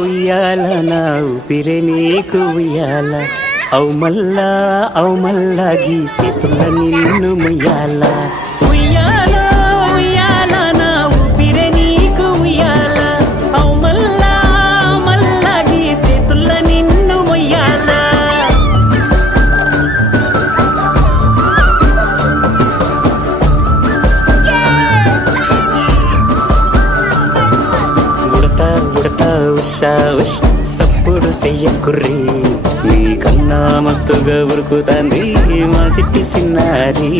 ఉయ్యాల నా ఊపిరే నీకు ఉయ్యాల అవు మల్లా గీసేతుల నిన్ను ముయ్యాల ఉయ్యాల ఉయ్యాల నా ఊపిరే నీకు ఉయ్యాల అవు మల్లా గీసేతుల నిన్ను ముయ్యాల ఉడతా ఉషా ఉష్ సప్పుడు చెయ్యకుర్రీ నీ కన్నా మస్తుగా ఉరుకుతాంది మా సిట్టి సిన్నారి